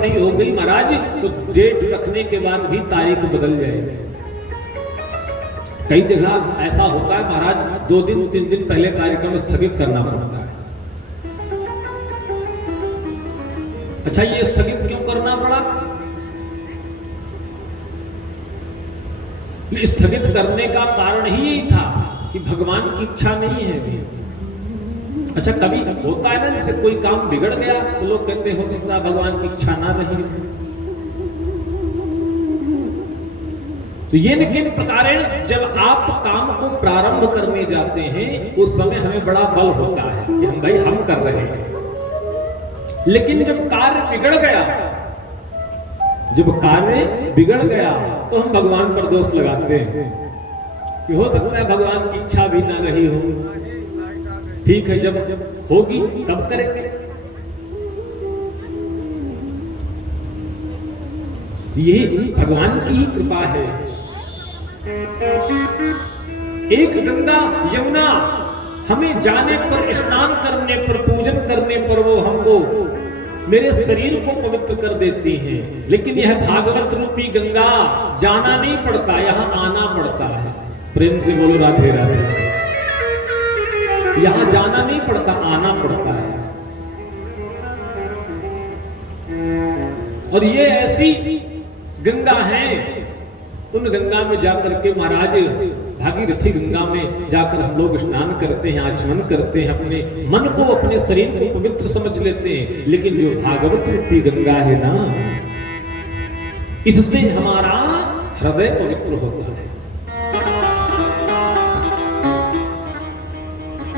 नहीं हो गई महाराज तो डेट रखने के बाद भी तारीख बदल जाएगी। कई जगह ऐसा होता है महाराज 2 दिन 3 दिन पहले कार्यक्रम स्थगित करना पड़ता है। अच्छा ये स्थगित क्यों करना पड़ा? स्थगित करने का कारण ही यही था कि भगवान की इच्छा नहीं है अभी। अच्छा कभी होता है ना जैसे कोई काम बिगड़ गया तो लोग कहते हो सकता है भगवान की इच्छा ना रही। तो ये लेकिन प्रकारेण जब आप काम को प्रारंभ करने जाते हैं उस समय हमें बड़ा बल होता है कि हम भाई हम कर रहे हैं। लेकिन जब कार्य बिगड़ गया, जब कार्य बिगड़ गया तो हम भगवान पर दोष लगाते हैं कि हो सकता है भगवान की इच्छा भी ना रही हो। ठीक है जब होगी तब करेंगे। ये भगवान की ही कृपा है। एक गंगा यमुना हमें जाने पर, स्नान करने पर, पूजन करने पर वो हमको मेरे शरीर को पवित्र कर देती हैं। लेकिन यह भागवत रूपी गंगा जाना नहीं पड़ता, यहां आना पड़ता है। प्रेम से बोलो राधे राधे। यहां जाना नहीं पड़ता, आना पड़ता है। और ये ऐसी गंगा है, उन गंगा में जाकर के महाराज भागीरथी गंगा में जाकर हम लोग स्नान करते हैं, आचमन करते हैं, अपने मन को अपने शरीर को पवित्र समझ लेते हैं। लेकिन जो भागवत रूपी गंगा है ना, इससे हमारा हृदय पवित्र होता है,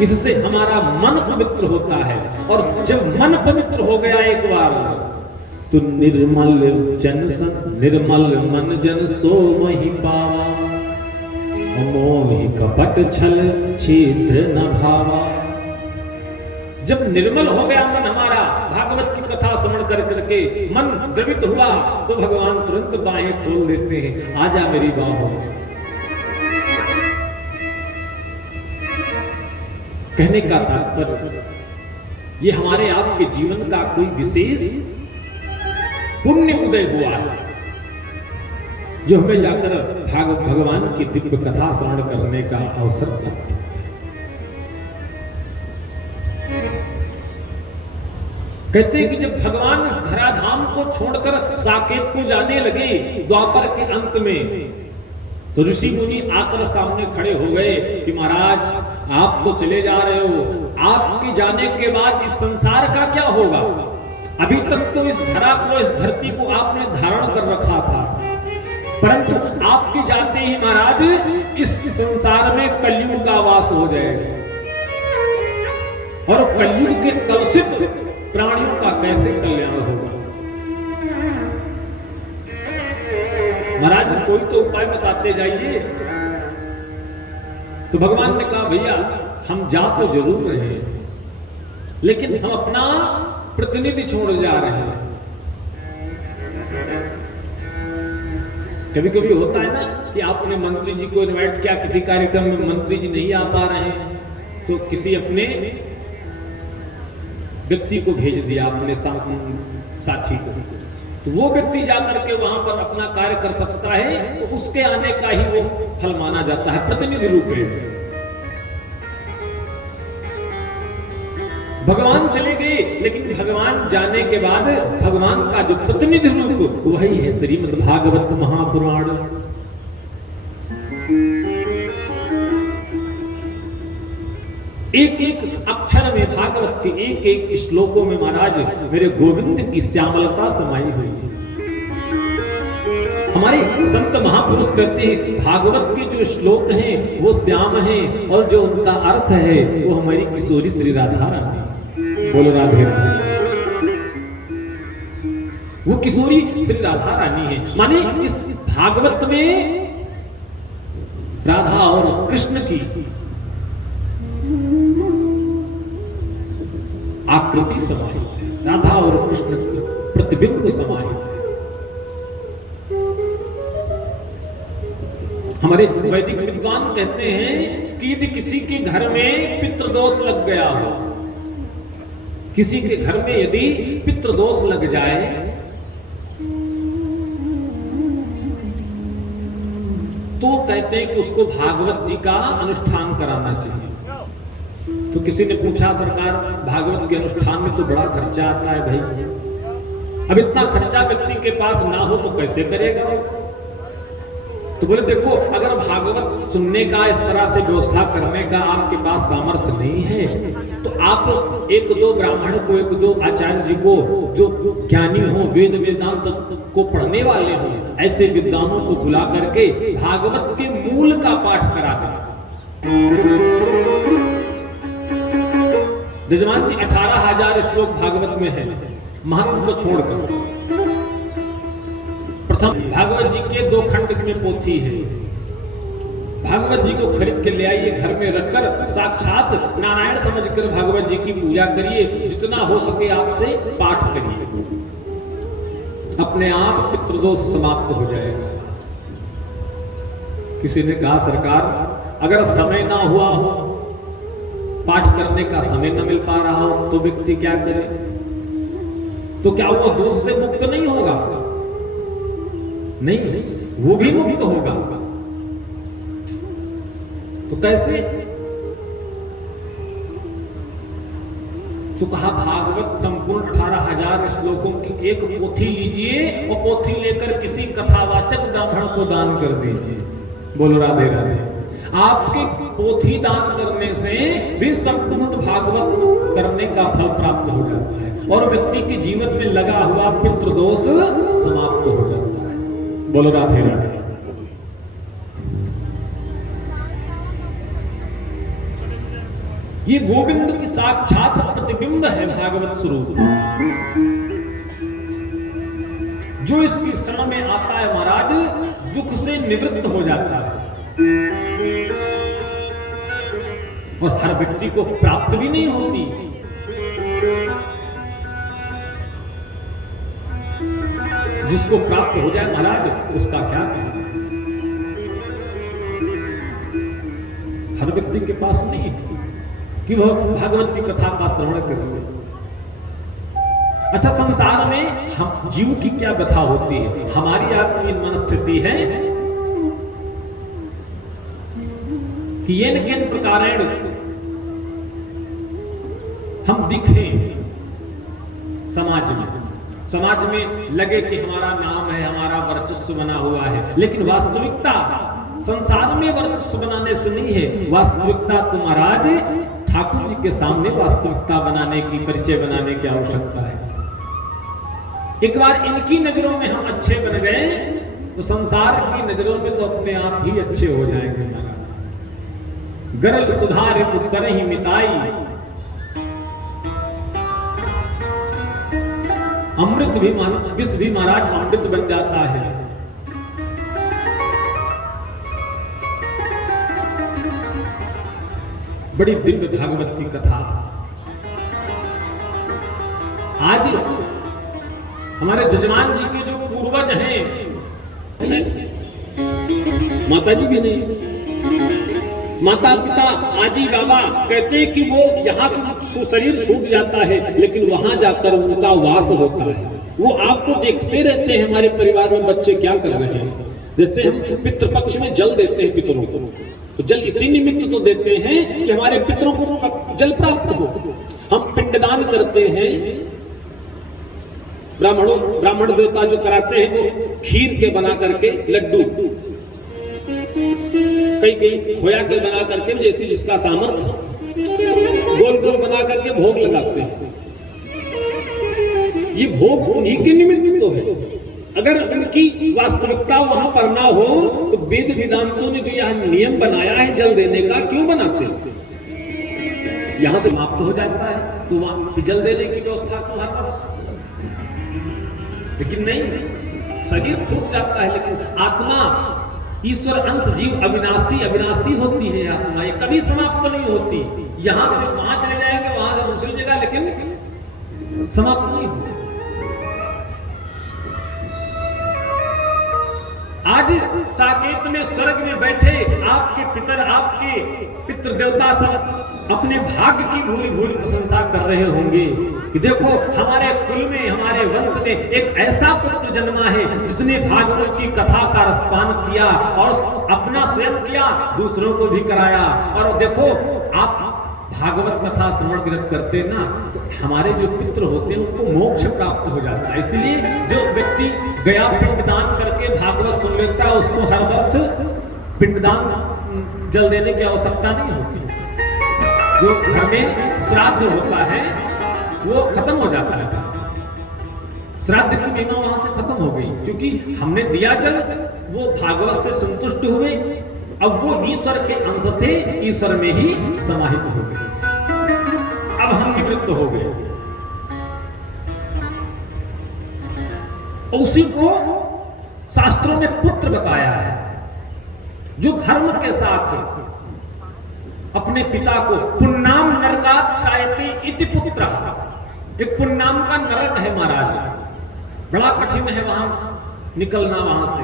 इससे हमारा मन पवित्र होता है। और जब मन पवित्र हो गया एक बार तो निर्मल जन सन निर्मल मन जन सो वही पावा, मोहि कपट छल छिद्र न भावा। जब निर्मल हो गया मन हमारा, भागवत की कथा श्रवण कर करके मन द्रवित हुआ तो भगवान तुरंत बाहें खोल देते हैं, आजा मेरी बाहों। कहने का तात्पर्य ये हमारे आपके जीवन का कोई विशेष पुण्य उदय हुआ है जो हमें जाकर भगवान की दिव्य कथा श्रवण करने का अवसर प्राप्त। कहते हैं कि जब भगवान इस धराधाम को छोड़कर साकेत को जाने लगे द्वापर के अंत में, तो ऋषि मुनि आकर सामने खड़े हो गए कि महाराज आप तो चले जा रहे हो, आपके जाने के बाद इस संसार का क्या होगा? अभी तक तो इस धरा को, इस धरती को आपने धारण कर रखा था, परंतु आपके जाते ही महाराज इस संसार में कलयुग का वास हो जाएगा। और कलयुग के कलुषित प्राणियों का कैसे कल्याण होगा? महाराज कोई तो उपाय बताते जाइए। तो भगवान ने कहा भैया हम जा तो जरूर रहे हैं, लेकिन हम अपना प्रतिनिधि छोड़ जा रहे हैं। कभी कभी होता है ना कि आपने मंत्री जी को इनवाइट किया किसी कार्यक्रम में, मंत्री जी नहीं आ पा रहे हैं तो किसी अपने व्यक्ति को भेज दिया, अपने साथी को, तो वो व्यक्ति जाकर के वहां पर अपना कार्य कर सकता है, तो उसके आने का ही वो फल माना जाता है प्रतिनिधि रूप में। भगवान चले गए, लेकिन भगवान जाने के बाद भगवान का जो प्रतिनिधि रूप वही है श्रीमद् भागवत महापुराण। एक एक अक्षर में, भागवत के एक एक श्लोकों में महाराज मेरे गोविंद की श्यामलता समाई हुई है। हमारे संत महापुरुष कहते हैं भागवत के जो श्लोक हैं वो श्याम हैं, और जो उनका अर्थ है वो हमारी किशोरी श्री राधा रानी। बोलो राधे राधे। वो किशोरी श्री राधा रानी है, माने इस भागवत में राधा और कृष्ण की आकृति समाहित है, राधा और कृष्ण की प्रतिबिंब समाहित है। हमारे वैदिक विद्वान कहते हैं कि यदि किसी के घर में पितृदोष लग गया हो, किसी के घर में यदि पितृदोष लग जाए तो कहते हैं कि उसको भागवत जी का अनुष्ठान कराना चाहिए। तो किसी ने पूछा सरकार भागवत के अनुष्ठान में तो बड़ा खर्चा आता है भाई, अब इतना खर्चा व्यक्ति के पास ना हो तो कैसे करेगा? तो बोले देखो, अगर भागवत सुनने का इस तरह से व्यवस्था करने का आपके पास सामर्थ्य नहीं है तो आप एक दो ब्राह्मण को, एक दो आचार्य जी को जो ज्ञानी हो, वेद वेदांत को पढ़ने वाले हो, ऐसे विद्वानों को बुला करके भागवत के मूल का पाठ करा दें। यजमान जी 18,000 श्लोक भागवत में है, महत्व को छोड़कर। प्रथम भागवत जी के 2 खंड में पोथी है, भागवत जी को खरीद के ले आइए, घर में रखकर साक्षात नारायण समझकर भागवत जी की पूजा करिए, जितना हो सके आपसे पाठ करिए, अपने आप पितृदोष समाप्त हो जाएगा। किसी ने कहा सरकार अगर समय ना हुआ हो, पाठ करने का समय न मिल पा रहा हो तो व्यक्ति क्या करे? तो क्या वो दोष से मुक्त नहीं होगा? नहीं, वो भी मुक्त होगा। तो कैसे? तो कहा भागवत संपूर्ण 18,000 श्लोकों की एक पोथी लीजिए और पोथी लेकर किसी कथावाचक ब्राह्मण को दान कर दीजिए। बोलो राधे राधे। आपके पोथी दान करने से भी संपूर्ण भागवत करने का फल प्राप्त हो जाता है और व्यक्ति के जीवन में लगा हुआ पितृदोष समाप्त हो जाता है। बोलो राधे राधे। ये गोविंद की साक्षात प्रतिबिंब है भागवत स्वरूप, जो इसकी शरण में आता है महाराज दुख से निवृत्त हो जाता है और हर व्यक्ति को प्राप्त भी नहीं होती। जिसको प्राप्त हो जाए महाराज उसका क्या कहना, हर व्यक्ति के पास नहीं है कि वह भागवत की कथा का श्रवण करे। अच्छा, संसार में हम जीव की क्या व्यथा होती है? हमारी आपकी मनस्थिति है कि ये न किन प्रकारेण हम दिखें समाज में लगे कि हमारा नाम है, हमारा वर्चस्व बना हुआ है, लेकिन वास्तविकता संसार में वर्चस्व बनाने से नहीं है। वास्तविकता तो महाराज ठाकुर जी के सामने वास्तविकता बनाने की, परिचय बनाने की आवश्यकता है। एक बार इनकी नजरों में हम अच्छे बन गए तो संसार की नजरों में तो अपने आप ही अच्छे हो जाएंगे महाराज। गरल सुधार कर ही मिताई, अमृत भी विष भी महाराज अमृत बन जाता है। बड़ी दिव्य भागवत की कथा। आज हमारे जजमान जी के जो पूर्वज हैं, माता जी भी नहीं, माता पिता आजी बाबा कहते हैं कि वो यहाँ शरीर छूट जाता है लेकिन वहां जाकर उनका वास होता है। वो आपको देखते रहते हैं हमारे परिवार में बच्चे क्या कर रहे हैं। जैसे हम पितृपक्ष में जल देते हैं पितरों को, तो जल इसी निमित्त तो देते हैं कि हमारे पितरों को जल प्राप्त हो। हम पिंडदान करते हैं, ब्राह्मण देवता जो कराते हैं वो खीर के बना करके लड्डू, कई खोया के बना करके, जैसी जिसका सामर्थ्य, गोल गोल बना करके भोग लगाते हैं। ये भोग उन्हीं के निमित्त तो है। अगर उनकी वास्तविकता वहां पर ना हो तो वेद वेदांतों ने जो यह नियम बनाया है जल देने का, क्यों बनाते हैं? यहां से समाप्त हो जाता है तो वहां जल देने की व्यवस्था तो हर वर्ष, लेकिन नहीं, शरीर छूट जाता है लेकिन आत्मा, ईश्वर अंश जीव अविनाशी होती है आत्मा, ये कभी समाप्त नहीं होती। यहां से वहां चले जाएंगे, वहां से दूसरी जगह, लेकिन समाप्त नहीं होती। आज साकेत में स्वर्ग में बैठे आपके पितर, आपके पितृ देवता सब अपने भाग्य की भूरी भूरी प्रशंसा कर रहे होंगे कि देखो हमारे कुल में, हमारे वंश में एक ऐसा पुत्र जन्मा है जिसने भागवत की कथा का रसपान किया और अपना स्वयं किया, दूसरों को भी कराया। और देखो आप भागवत कथा श्रवण जब करते ना तो हमारे जो पितृ होते हैं उनको मोक्ष प्राप्त हो जाता है। इसलिए जो व्यक्ति गया पिंडदान करके भागवत सुन लेता है उसको हर वर्ष पिंडदान जल देने की आवश्यकता नहीं होती। जो घर में श्राद्ध होता है वो खत्म हो जाता है, श्राद्ध की महिमा वहां से खत्म हो गई, क्योंकि हमने दिया जल, वो भागवत से संतुष्ट हुए, अब वो ईश्वर के अंश थे, ईश्वर में ही समाहित हो गए, अब हम निवृत्त हो गए। उसी को शास्त्रों ने पुत्र बताया है, जो धर्म के साथ अपने पिता को, पुण्णाम नरकात् त्रायते इति पुत्रः, एक पुण्णाम का नरक है महाराज, बड़ा कठिन है वहां निकलना वहां से,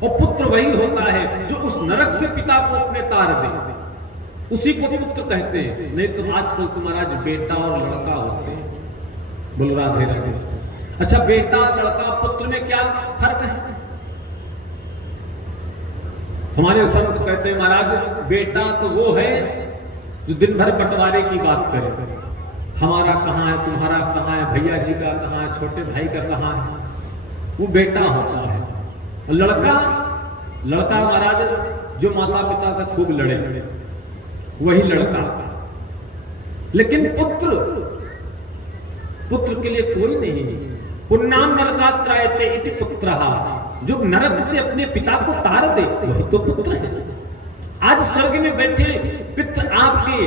और पुत्र वही होता है जो उस नरक से पिता को अपने तार दे, उसी को पुत्र कहते हैं। नहीं तो आजकल तो महाराज बेटा और लड़का होते हैं, बोल राधे राधे। अच्छा बेटा लड़का पुत्र में क्या फर्क है? हमारे संत कहते हैं महाराज बेटा तो वो है जो दिन भर बंटवारे की बात करे, हमारा कहाँ है, तुम्हारा कहाँ है, भैया जी का कहाँ है, छोटे भाई का कहाँ है, वो बेटा होता है। लड़का महाराज जो माता पिता से खूब लड़े, वही लड़का। लेकिन पुत्र के लिए कोई नहीं। पुण्णाम नरकात् त्रायते इति पुत्रः, जो नरक से अपने पिता को तार दे वही तो पुत्र है। आज स्वर्ग में बैठे पितृ आपके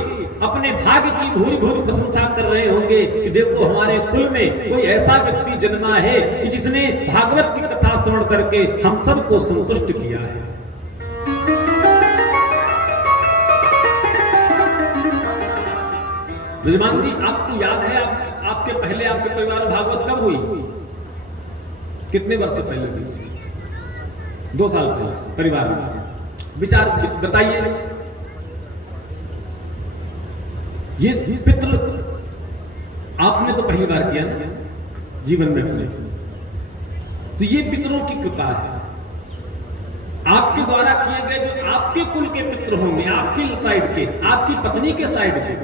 अपने भाग्य की भूरी भूरी प्रशंसा कर रहे होंगे कि देखो हमारे कुल में कोई ऐसा व्यक्ति जन्मा है कि जिसने भागवत की कथा श्रवण करके हम सबको संतुष्ट किया है। यजमान जी आपको याद है आपके पहले आपके परिवार में भागवत कब हुई? कितने वर्ष पहले हुई? 2 साल पहले परिवार में। विचार बताइए। ये पितृ आपने तो पहली बार किया ना जीवन में अपने, तो ये पितरों की कृपा है। आपके द्वारा किए गए जो आपके कुल के पितृ होंगे, आपके साइड के, आपकी पत्नी के साइड के,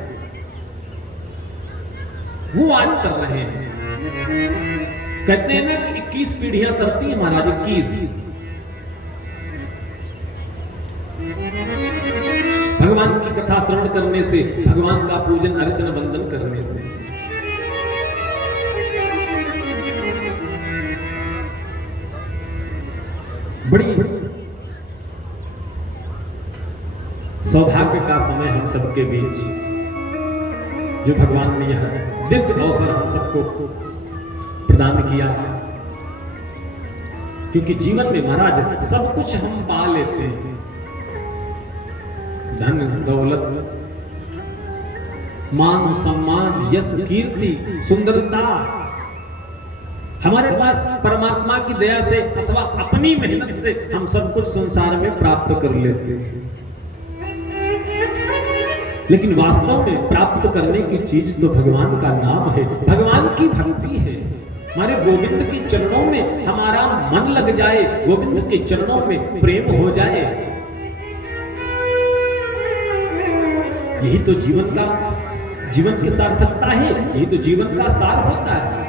वो आज कर रहे हैं। कहते हैं ना कि 21 पीढ़ियां करती है महाराज, 21। भगवान की कथा श्रवण करने से, भगवान का पूजन अर्चन वंदन करने से। बड़ी सौभाग्य का समय हम सबके बीच जो भगवान ने यह दिव्य अवसर हम सबको प्रदान किया, क्योंकि जीवन में महाराज सब कुछ हम पा लेते हैं, धन दौलत, मान सम्मान, यश कीर्ति, सुंदरता, हमारे पास परमात्मा की दया से अथवा अपनी मेहनत से हम सब कुछ संसार में प्राप्त कर लेते हैं। लेकिन वास्तव में प्राप्त करने की चीज तो भगवान का नाम है, भगवान की भक्ति है। हमारे गोविंद के चरणों में हमारा मन लग जाए, गोविंद के चरणों में प्रेम हो जाए, यही तो जीवन की सार्थकता है, यही तो जीवन का सार होता है।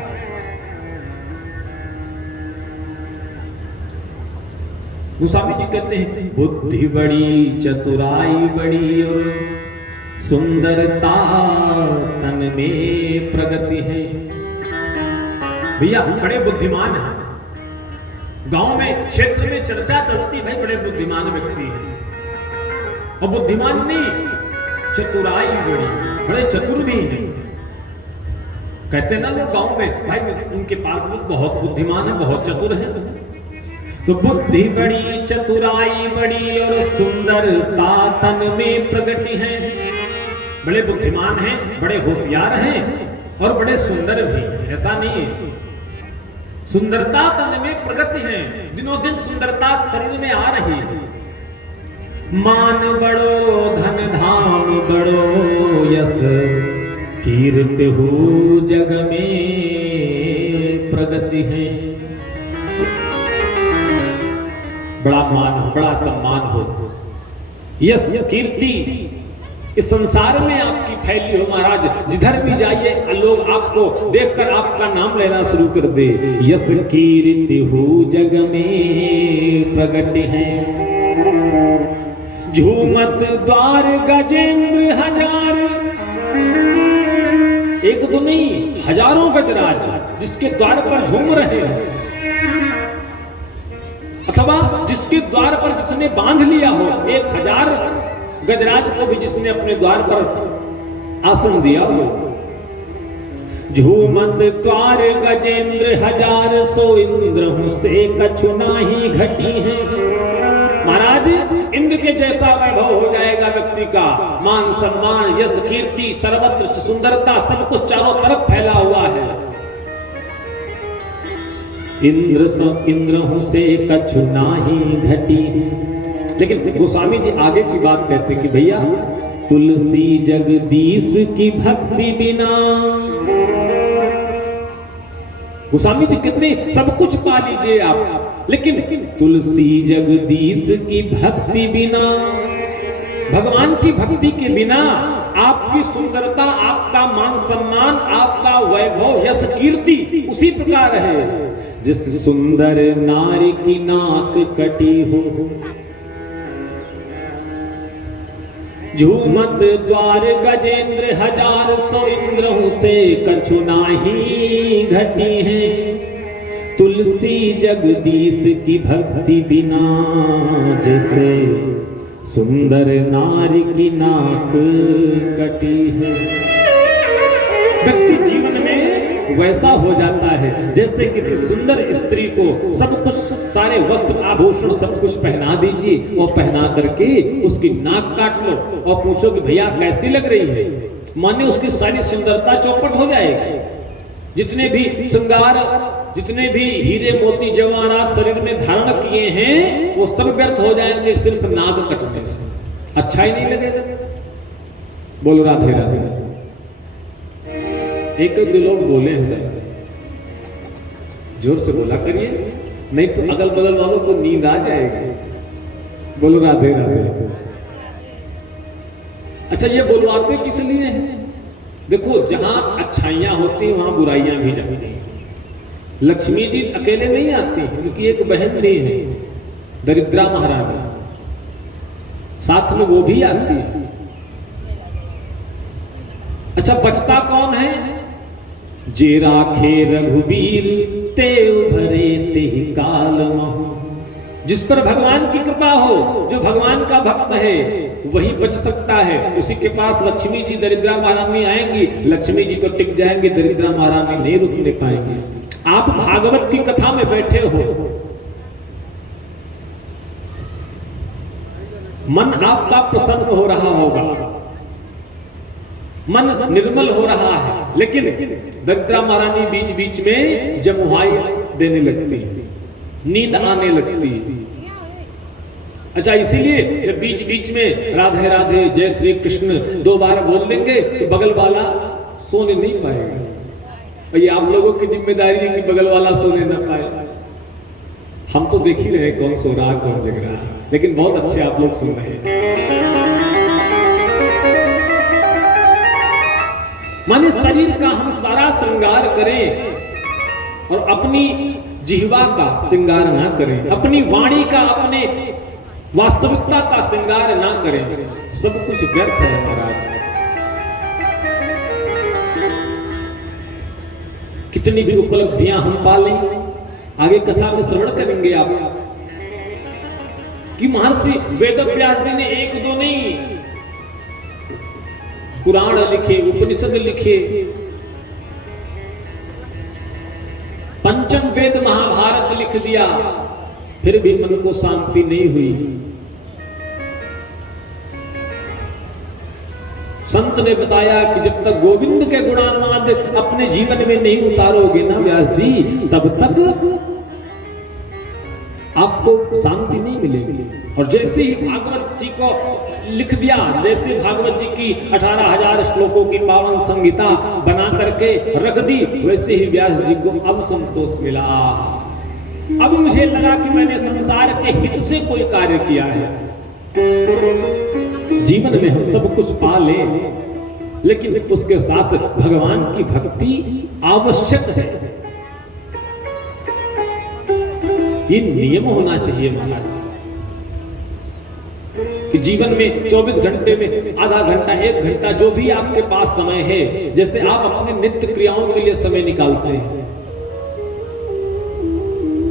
गोस्वामी जी कहते हैं बुद्धि बड़ी, चतुराई बड़ी और सुंदरता तन में प्रगति है। भैया बड़े बुद्धिमान हैं, गांव में क्षेत्र में चर्चा चलती, भाई बड़े बुद्धिमान व्यक्ति हैं। और बुद्धिमान नहीं, चतुराई बड़ी, बड़े चतुर भी हैं। कहते ना लोग गांव में, भाई उनके पास लोग बहुत बुद्धिमान है, बहुत चतुर है। तो बुद्धि बड़ी, चतुराई बड़ी और सुंदरता तन में प्रगति है। बड़े बुद्धिमान हैं, बड़े होशियार हैं और बड़े सुंदर भी, ऐसा नहीं है। सुंदरता तन में प्रगति है, दिनों दिन सुंदरता शरीर में आ रही है। मान बड़ो, धन धाम बड़ो, यश कीर्ति हो जग में प्रगति है। बड़ा मान हो, बड़ा सम्मान हो, यश कीर्ति इस संसार में आपकी फैली हो महाराज। जिधर भी जाइए लोग आपको देखकर आपका नाम लेना शुरू कर दे। यश कीर्ति हो जग में प्रगट है, झूमत द्वार गजेंद्र हजार। एक दो नहीं, हजारों गजराज जिसके द्वार पर झूम रहे हैं, अथवा जिसके द्वार पर जिसने बांध लिया हो, 1000 गजराज को भी जिसने अपने द्वार पर आसन दिया हो। झूमत द्वार गजेंद्र हजार, सो इंद्र से कछु नाही घटी है। महाराज इंद्र के जैसा वैभव हो जाएगा व्यक्ति का, मान सम्मान यश कीर्ति सर्वत्र सुंदरता सब कुछ चारों तरफ फैला हुआ है। इंद्र से कछु नाही घटी। लेकिन गोस्वामी जी आगे की बात कहते कि भैया तुलसी जगदीश की भक्ति बिना। गोस्वामी जी कितने सब कुछ पा लीजिए आप, लेकिन तुलसी जगदीश की भक्ति बिना, भगवान की भक्ति के बिना आपकी सुंदरता, आपका मान सम्मान, आपका वैभव यश कीर्ति उसी प्रकार है जिस सुंदर नारी की नाक कटी हो। झूमत द्वार गजेंद्र हजार, सो इंद्र से कछु नाही घटी है। तुलसी जगदीश की भक्ति बिना, जैसे सुंदर नारी की नाक कटी है। व्यक्ति जीवन में वैसा हो जाता है जैसे किसी सुंदर स्त्री को सब कुछ, सारे वस्त्र आभूषण सब कुछ पहना दीजिए और पहना करके उसकी नाक काट लो और पूछो कि भैया कैसी लग रही है, माने उसकी सारी सुंदरता चौपट हो जाएगी। जितने भी श्रृंगार, जितने भी हीरे मोती जवाहरात शरीर में धारण किए हैं वो सब व्यर्थ हो जाएंगे सिर्फ नाक कटने से। अच्छा ही नहीं लगेगा। बोलो राधे राधे। एक दो लोग बोले हैं सर, जोर से बोला करिए नहीं तो अगल बगल वालों को नींद आ जाएगी। बोलो राधे राधे। अच्छा ये बुलवाते किस लिए हैं? देखो जहां अच्छाइयां होती हैं वहां बुराइयां भी जाती हैं। लक्ष्मी जी अकेले नहीं आती, उनकी एक बहन भी है दरिद्रा महारानी, साथ में वो भी आती है। अच्छा बचता कौन है? जे राखे रघुबीर ते भरे ते काल महु। जिस पर भगवान की कृपा हो, जो भगवान का भक्त है वही बच सकता है। उसी के पास लक्ष्मी जी दरिद्रा महारानी आएंगी, लक्ष्मी जी तो टिक जाएंगे, दरिद्रा महारानी नहीं रुकने पाएंगे। आप भागवत की कथा में बैठे हो, मन आपका प्रसन्न हो रहा होगा, मन निर्मल हो रहा है, लेकिन दरिद्रा महारानी बीच बीच में जमुहाई देने लगती, नींद आने लगती। अच्छा इसीलिए बीच बीच में राधे राधे जय श्री कृष्ण 2 बार बोल देंगे तो बगल वाला सोने नहीं पाएगा। और ये आप लोगों की जिम्मेदारी है कि बगल वाला सोने ना पाए। हम तो देख ही रहे कौन सो रहा कौन जग रहा, लेकिन बहुत अच्छे आप लोग सुन रहे हैं। माने शरीर का हम सारा श्रृंगार करें और अपनी जिह्वा का श्रृंगार ना करें, अपनी वाणी का, अपने वास्तविकता का श्रृंगार ना करें, सब कुछ व्यर्थ है महाराज। कितनी भी उपलब्धियां हम पालें, आगे कथा में श्रवण करेंगे आप कि महर्षि वेदव्यास जी ने 1-2 नहीं पुराण लिखे, उपनिषद लिखे, पंचम वेद महाभारत लिख दिया, फिर भी मन को शांति नहीं हुई। संत ने बताया कि जब तक गोविंद के गुणानुवाद अपने जीवन में नहीं उतारोगे ना व्यास जी, तब तक आपको शांति नहीं मिलेगी। और जैसे ही भागवत जी को लिख दिया, जैसे भागवत जी की 18,000 श्लोकों की पावन संहिता बना करके रख दी, वैसे ही व्यास जी को अब संतोष मिला। अब मुझे लगा कि मैंने संसार के हित से कोई कार्य किया है। जीवन में हम सब कुछ पा लें, लेकिन उसके साथ भगवान की भक्ति आवश्यक है। ये नियम होना चाहिए महाराज कि जीवन में 24 घंटे में आधा घंटा, 1 घंटा, जो भी आपके पास समय है, जैसे आप अपने नित्य क्रियाओं के लिए समय निकालते हैं,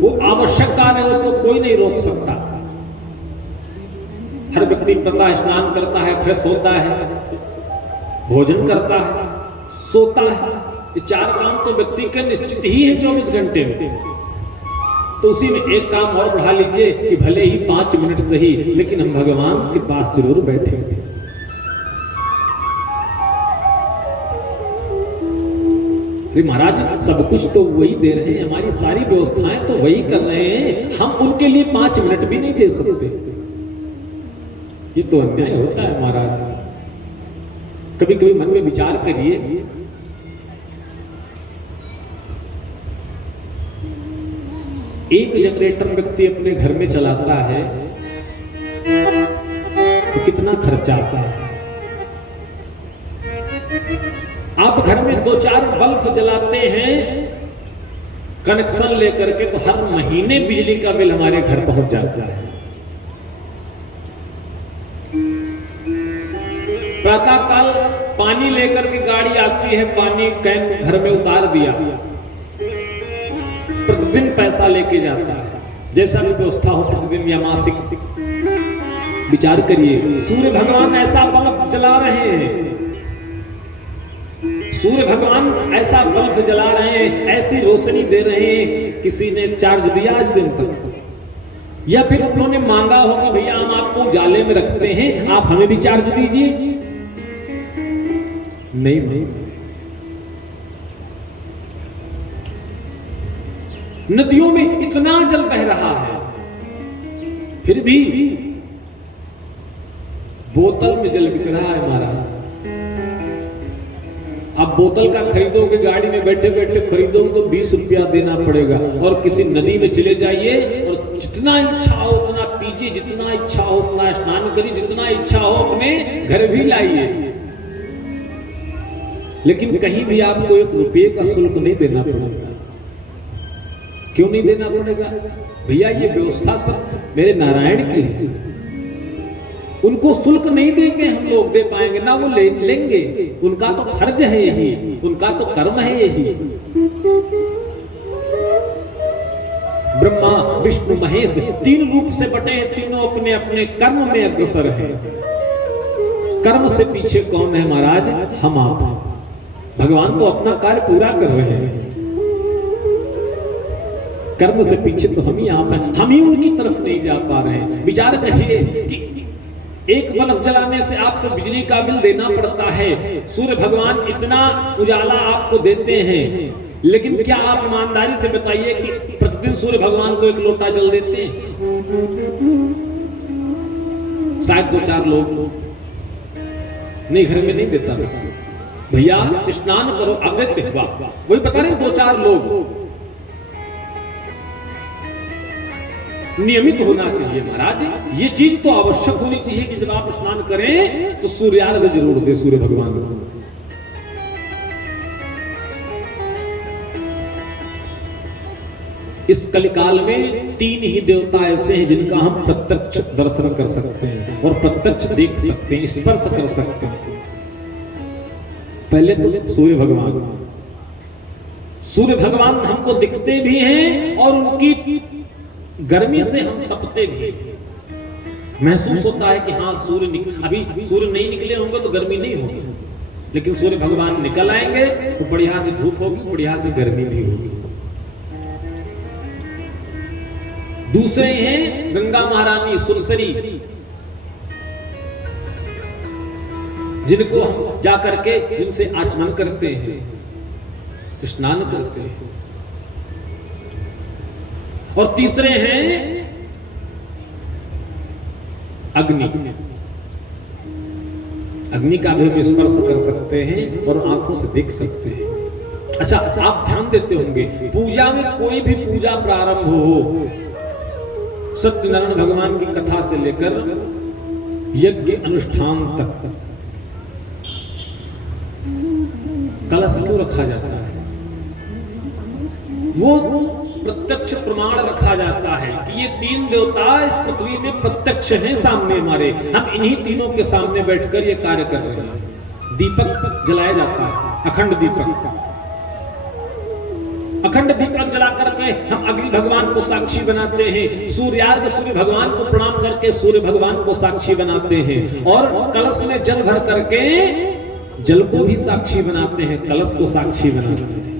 वो आवश्यक कार्य है, उसको कोई नहीं रोक सकता। हर व्यक्ति प्रातः स्नान करता है, फ्रेश होता है, भोजन करता है, सोता है। ये 4 काम तो व्यक्ति के निश्चित ही है 24 घंटे में। तो उसी में एक काम और बढ़ा लीजिए कि भले ही 5 मिनट सही, लेकिन हम भगवान के पास जरूर बैठेंगे। महाराज सब कुछ तो वही दे रहे हैं, हमारी सारी व्यवस्थाएं तो वही कर रहे हैं, हम उनके लिए 5 मिनट भी नहीं दे सकते। ये तो अन्याय होता है महाराज। कभी कभी मन में विचार करिए, एक जनरेटर व्यक्ति अपने घर में चलाता है तो कितना खर्चा आता है। आप घर में 2-4 बल्ब जलाते हैं कनेक्शन लेकर के, तो हर महीने बिजली का बिल हमारे घर पहुंच जाता है। प्रातः काल पानी लेकर के गाड़ी आती है, पानी कैन घर में उतार दिया, प्रतिदिन पैसा लेके जाता है। जैसा भी व्यवस्था हो प्रतिदिन या मासिक, विचार करिए, सूर्य भगवान ऐसा बल्ब जला रहे हैं, सूर्य भगवान ऐसा बल्ब जला रहे हैं, ऐसी रोशनी दे रहे हैं, किसी ने चार्ज दिया आज दिन तक? या फिर उन्होंने मांगा हो कि भैया हम आपको उजाले में रखते हैं, आप हमें भी चार्ज दीजिए? नहीं। नदियों में इतना जल बह रहा है, फिर भी बोतल में जल बिक रहा है हमारा। अब बोतल का खरीदोगे, गाड़ी में बैठे बैठे खरीदोगे तो 20 रुपया देना पड़ेगा। और किसी नदी में चले जाइए और जितना इच्छा हो उतना पीजिए, जितना इच्छा हो उतना स्नान करिए, जितना इच्छा हो अपने घर भी लाइए, लेकिन कहीं भी आपको 1 रुपये का शुल्क नहीं देना पड़ेगा। क्यों नहीं देना पड़ेगा? भैया ये व्यवस्था सब मेरे नारायण की है, उनको शुल्क नहीं देंगे हम लोग, दे पाएंगे ना वो लेंगे, उनका तो फर्ज है यही, उनका तो कर्म है यही। ब्रह्मा विष्णु महेश 3 रूप से बटे हैं, तीनों अपने अपने कर्म में अग्रसर हैं। कर्म से पीछे कौन है महाराज? हम आप। भगवान तो अपना कार्य पूरा कर रहे हैं, कर्म से पीछे तो हम ही आप हैं, हम ही उनकी तरफ नहीं जा पा रहे हैं। विचार करिए कि एक बल्ब जलाने से आपको बिजली का बिल देना पड़ता है, सूर्य भगवान इतना उजाला आपको देते हैं, लेकिन क्या आप ईमानदारी से बताइए कि प्रतिदिन सूर्य भगवान को 1 लोटा जल देते हैं? शायद 2-4 लोग नहीं, घर में नहीं देता भैया स्नान करो, अब देते वही बता रहे 2-4 लोग। नियमित होना चाहिए महाराज, ये चीज तो आवश्यक होनी चाहिए कि जब आप स्नान करें तो सूर्यार्घ्य जरूर दे सूर्य भगवान को। इस कलिकाल में 3 ही देवता ऐसे हैं जिनका हम प्रत्यक्ष दर्शन कर सकते हैं और प्रत्यक्ष देख सकते हैं, स्पर्श कर सकते हैं। पहले तो सूर्य भगवान, सूर्य भगवान हमको दिखते भी हैं और उनकी गर्मी से हम तपते भी, महसूस होता है कि हाँ सूर्य अभी सूर्य नहीं निकले होंगे तो गर्मी नहीं होगी, लेकिन सूर्य भगवान निकल आएंगे तो बढ़िया से धूप होगी, बढ़िया से गर्मी भी होगी। दूसरे हैं गंगा महारानी सुरसरी, जिनको हम जाकर के जिनसे आचमन करते हैं, स्नान करते हैं। और तीसरे हैं अग्नि, अग्नि का भी स्पर्श कर सकते हैं और आंखों से देख सकते हैं। अच्छा, आप ध्यान देते होंगे पूजा में कोई भी पूजा प्रारंभ हो, सत्यनारायण भगवान की कथा से लेकर यज्ञ अनुष्ठान तक कलश क्यों रखा जाता है? वो प्रत्यक्ष प्रमाण रखा जाता है कि ये तीन देवता इस पृथ्वी में प्रत्यक्ष हैं सामने हमारे, हम इन्हीं तीनों के सामने बैठकर ये कार्य कर रहे हैं। दीपक जलाया जाता है, अखंड दीपक, अखंड दीपक जला करके हम अग्नि भगवान को साक्षी बनाते हैं, सूर्यार्घ सूर्य भगवान को प्रणाम करके सूर्य भगवान को साक्षी बनाते हैं, और कलश में जल भर करके जल को भी साक्षी बनाते हैं, कलश को साक्षी बनाते हैं।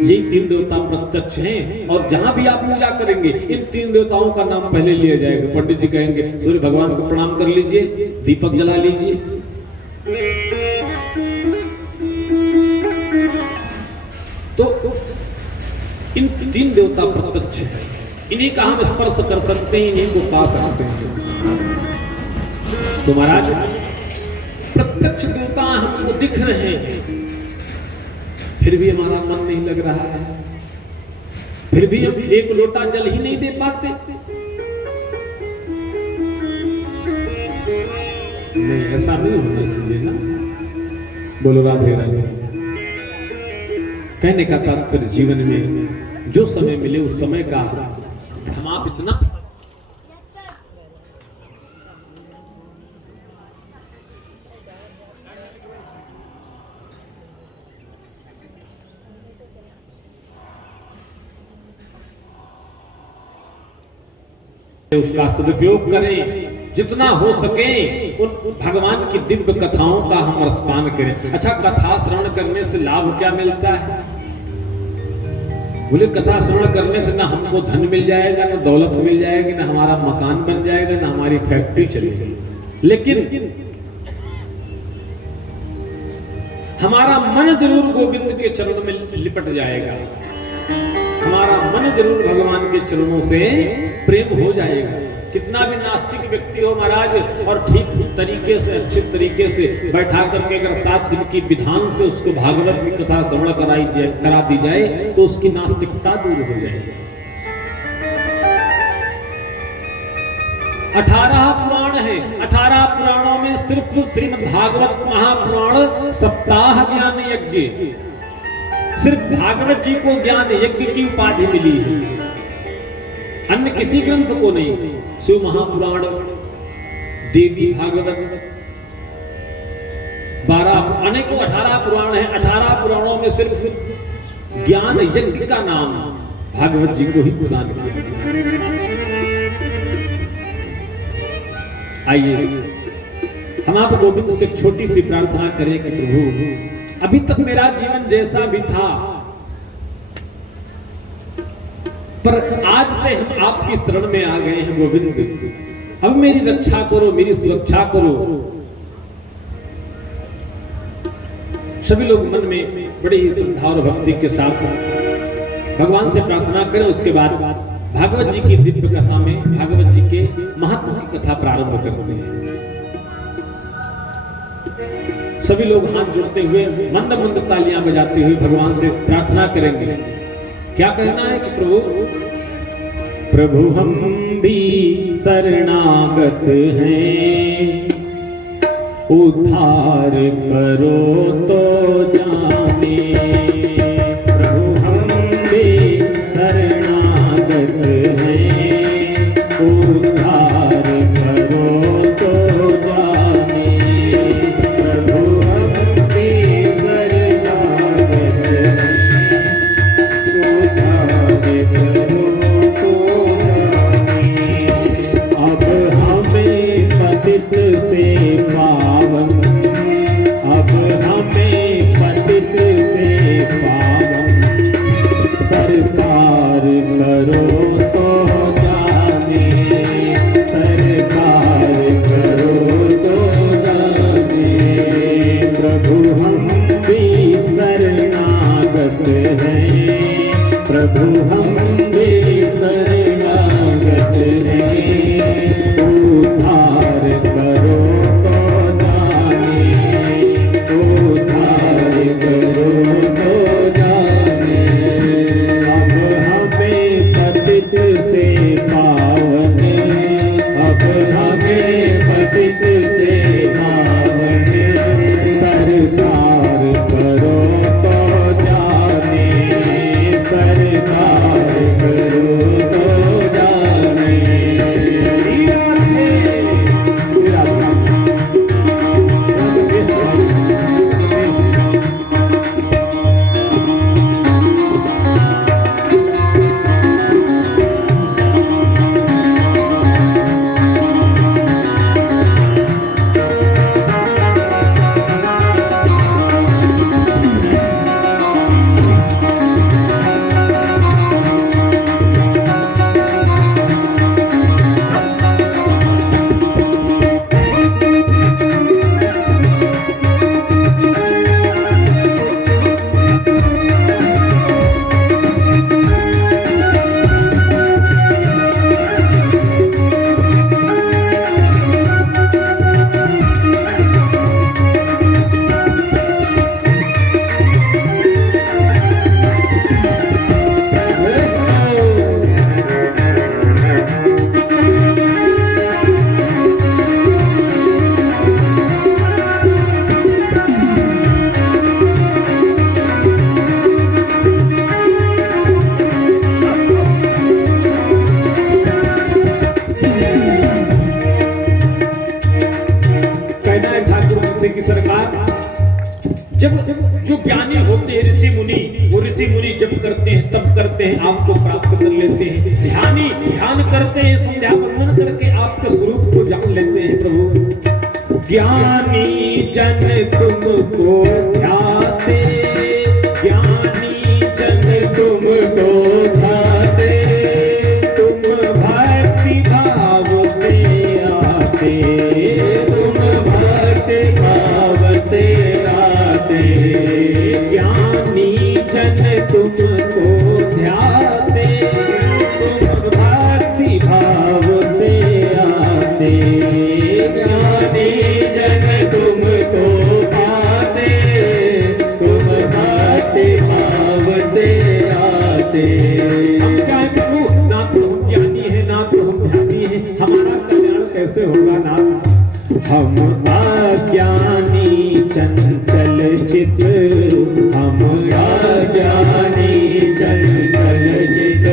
ये तीन देवता प्रत्यक्ष हैं, और जहां भी आप पूजा करेंगे इन तीन देवताओं का नाम पहले लिया जाएगा। पंडित जी कहेंगे सूर्य भगवान को प्रणाम कर लीजिए, दीपक जला लीजिए। तो इन तीन देवता प्रत्यक्ष हैं, इन्हीं का हम स्पर्श कर सकते हैं, इन्हीं को पा सकते हैं। तो महाराज प्रत्यक्ष देवता हमको दिख रहे हैं, फिर भी हमारा मन नहीं लग रहा है, फिर भी हम एक लोटा जल ही नहीं दे पाते। नहीं, ऐसा नहीं होना चाहिए ना। बोलो राधे राधे। कहने का तात्पर्य जीवन में जो समय मिले उस समय का हम आप इतना उसका सदुपयोग करें, जितना हो सके उन भगवान की दिव्य कथाओं का हम रसपान करें। अच्छा, कथा श्रवण करने से लाभ क्या मिलता है? बोले कथा श्रवण करने से ना हमको धन मिल जाएगा, ना दौलत मिल जाएगी, ना हमारा मकान बन जाएगा, ना हमारी फैक्ट्री चलेगी, लेकिन हमारा मन जरूर गोविंद के चरणों में लिपट जाएगा, हमारा मन जरूर भगवान के चरणों से प्रेम हो जाएगा। कितना भी नास्तिक व्यक्ति हो महाराज, और ठीक तरीके से अच्छे तरीके से बैठा करके अगर 7 दिन की विधान से उसको भागवत की कथा श्रवण करा दी जाए तो उसकी नास्तिकता दूर हो जाएगी। 18 पुराण है, 18 पुराणों में सिर्फ श्रीमद् भागवत महापुराण सप्ताह ज्ञान यज्ञ, सिर्फ भागवत जी को ज्ञान यज्ञ की उपाधि मिली है, अन्य किसी ग्रंथ को नहीं। शिव महापुराण, देवी भागवत, 12 अनेकों 18 पुराण है, 18 पुराणों में सिर्फ ज्ञान यज्ञ का नाम भागवत जी को ही प्रदान किया। आइए हम आप गोविंद से छोटी सी प्रार्थना करें कि प्रभु अभी तक मेरा जीवन जैसा भी था, पर आज से हम आपकी शरण में आ गए हैं गोविंद, अब मेरी रक्षा करो, मेरी सुरक्षा करो। सभी लोग मन में बड़ी ही श्रद्धा और भक्ति के साथ भगवान से प्रार्थना करें। उसके बाद भागवत जी की दिव्य कथा में भागवत जी के महत्व की कथा प्रारंभ करते हैं। सभी लोग हाथ जोड़ते हुए मंद मंद तालियां बजाते हुए भगवान से प्रार्थना करेंगे। क्या कहना है कि प्रभु हम भी शरणागत हैं, उद्धार करो तो जाने। प्रभु हम भी शरणागत हैं, उद्धार करो तो जाने। प्रभु हम भी शरणागत हैं, से लेते हैं, आपको प्राप्त कर लेते हैं। ध्यानी ध्यान करते हैं, संध्या वंदन करके आपके स्वरूप को जान लेते हैं प्रभु। ज्ञानी जन तुमको ध्याते, ज्ञानी जन तुमको ध्याते, तुम भक्ति भाव से आते, तुम भक्ति भाव से आते। ज्ञानी जन तुमको ध्याते, तुम भक्ति भाव से आते। ज्ञानी जन तुमको पाते, तुम भक्ति भाव से आते। हम क्या है प्रभु, ना तो हम ज्ञानी है ना तो हम ध्यानी है, हमारा कल्याण कैसे होगा नाथ? हम अज्ञानी चंचल चित, हम अज्ञानी चंचल चित,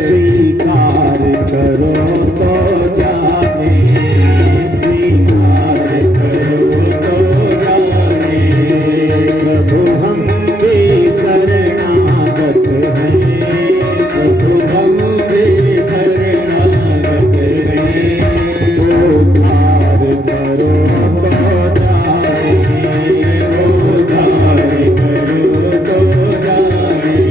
स्वीकार करो तो जाने, स्वीकार करो तो जाने। प्रभु हम भी शरणागत हैं, प्रभु हम भी शरणागत हैं। उद्धार करो तो जाने, उद्धार करो तो जाने।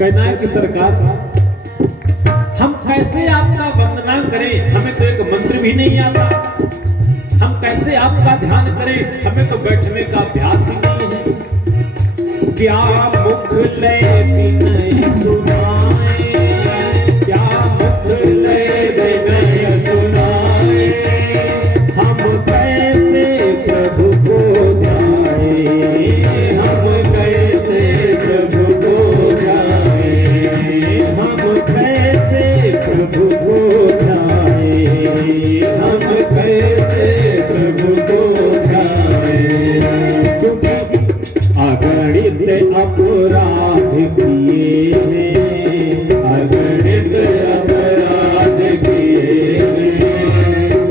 कहना है कि सरकार हम कैसे आपका वंदना करें, हमें तो एक मंत्र भी नहीं आता। हम कैसे आपका ध्यान करें, हमें तो बैठने का अभ्यास ही नहीं है। क्या मुख लय विनय सुनाए, क्या मुख लय विनय सुनाए, हम कैसे प्रभु को ध्याए, हम कैसे प्रभु को ध्याए, हम कैसे प्रभु को ध्याए, हम कैसे प्रभु को ध्याए। क्योंकि अगणित अपराध किए हैं, अगणित अपराध किए हैं,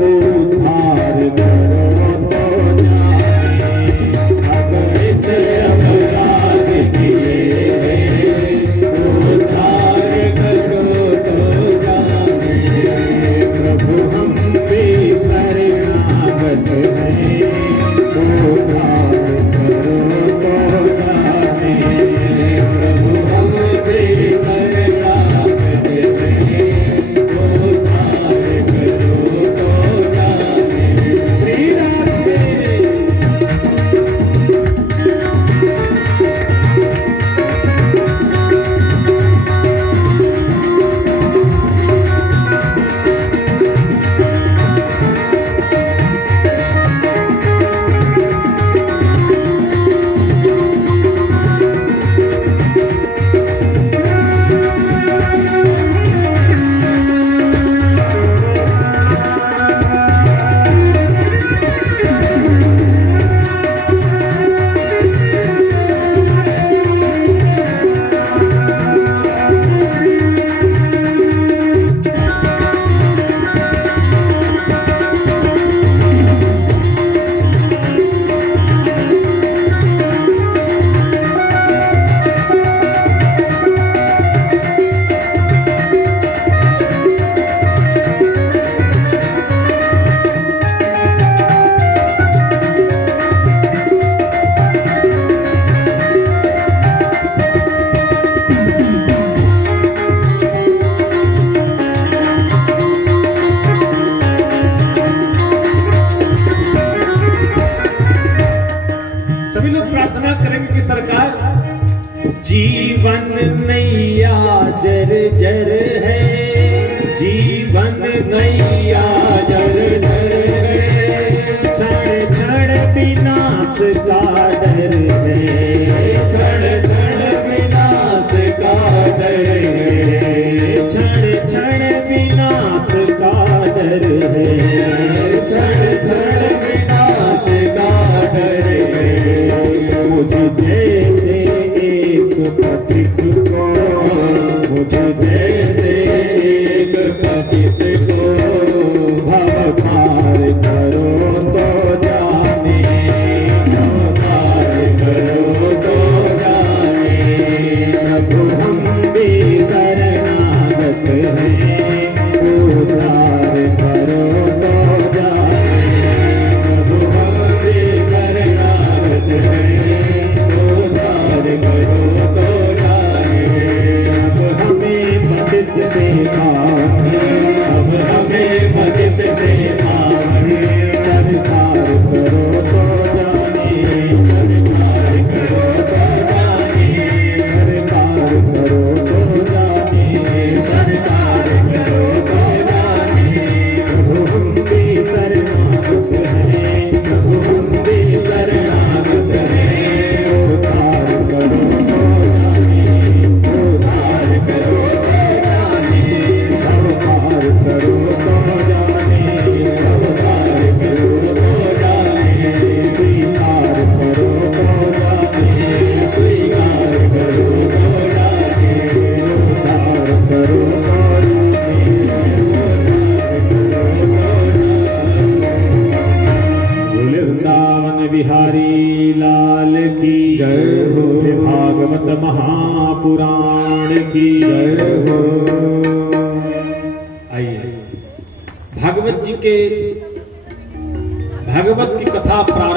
उद्धार करो तो जाने। अगणित अपराध किए हैं, उद्धार करो तो जाने। प्रभु हम भी शरणागत हैं, उद्धार करो तो जाने। प्रभु हम भी शरणागत हैं, उद्धार करो तो जाने। श्री राधे। प्रार्थना करेंगे कि सरकार जीवन नैया जर जर है, जीवन नैया जर जर है, क्षण क्षण विनाश का डर है, क्षण क्षण विनाश का डर है, क्षण क्षण विनाश का डर है, क्षण क्षण विनाश का डर है। मुझ जैसे एक पथिक को, मुझ जैसे एक पथिक को भव पार करो तो जाने, भव पार करो तो जाने। प्रभु हम भी शरणागत हैं, उद्धार करो तो जाने। प्रभु हम भी शरणागत हैं, उद्धार करो तो जाने। अब हमें पतित से पावने, अब हमें पतित से पावने, सरकार करो तो जाने, सरकार करो तो जाने, सरकार करो तो जाने, सरकार करो तो जाने। प्रभु हम भी शरणागत हैं, प्रभु हम भी शरणागत हैं, उद्धार करो तो जाने, उद्धार करो तो जाने, अवतार करो तो जाने, अवतार करो तो जाने, स्वीकार करो तो जाने, स्वीकार करो तो जाने, उद्धार करो तो जाने, बोले वृंदावन बिहारी लाल की जय हो, भागवत महापुराण की जय हो। आइए भागवत जी के भागवत की कथा प्रारंभ